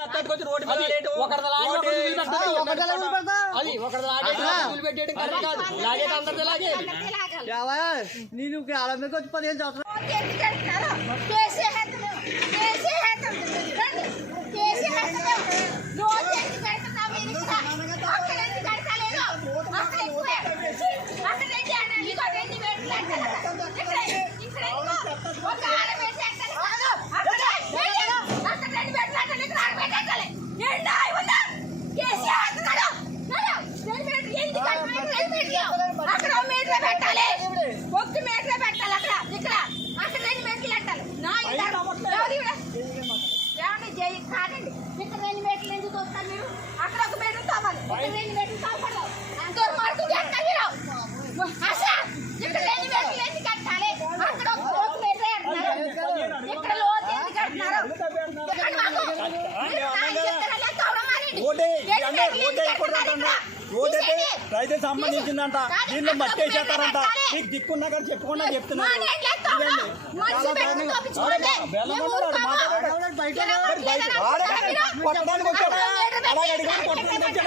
అత్తకొచ్చి road మీద అది late. ఒకరిది లాగి రోడ్డు ఒకరిది వదిలిపెట్టాలి. ఒకటి ఎలా పెడతా అది ఒకటి లాగేసి వదిలిపెట్టేయడం కరెక్ట్ కాదు లాగేది అందరిది లాగేది అందరికీ లాగాలి. యావా నేను ఆడ మీద వచ్చి పదిహేను సంవత్సరాలు రోజు ఎందుకు కడతారు? కేసీహెత్తలేము. అక్కడ ఓ మీటర్ పెట్టాలి. ఒక్క మీటర్ పెట్టాలి అక్కడ ఇక్కడ. అక్కడ రెండు మీటర్లు పెట్టాలి. నా? ఏమండి జై కాదండి. ఇక్కడ రెండు మీటర్లు ఎందుకు వస్తారు మీరు? అక్కడ ఒక మీటర్ కావాలి. ఇక్కడ రెండు మీటర్లు కావాలి దుర్మార్గం చేస్తారు మీరు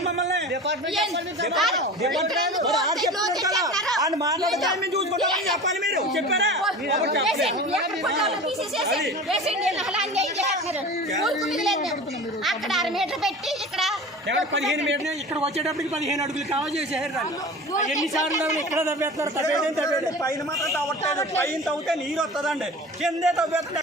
మమ్మల్ని. డిపార్ట్మెంట్ ఏంటి? చెప్పండి. కాదు. డిపార్ట్మెంట్ మరి ఆడు చెప్తున్నాడు కదా ఆయన మాట్లాడితే ఆయన మేము చూసుకుంటామని చెప్పాలి మీరు. చెప్పారా? అక్కడ అర మీటర్ పెట్టి ఇక్కడ ఎవరు పదిహేను మీటర్లు? ఇక్కడ వచ్చేటప్పటికి పదిహేను అడుగులు కావాలి చేసేసారు ఎన్నిసార్లు ఇక్కడ తప్పేస్తారు తప్పేదేం తప్పేది. పైన మాత్రం తవ్వట్లేదు. పైన తవ్వితే నీరు వస్తుందండి కిందే తవ్వేస్తే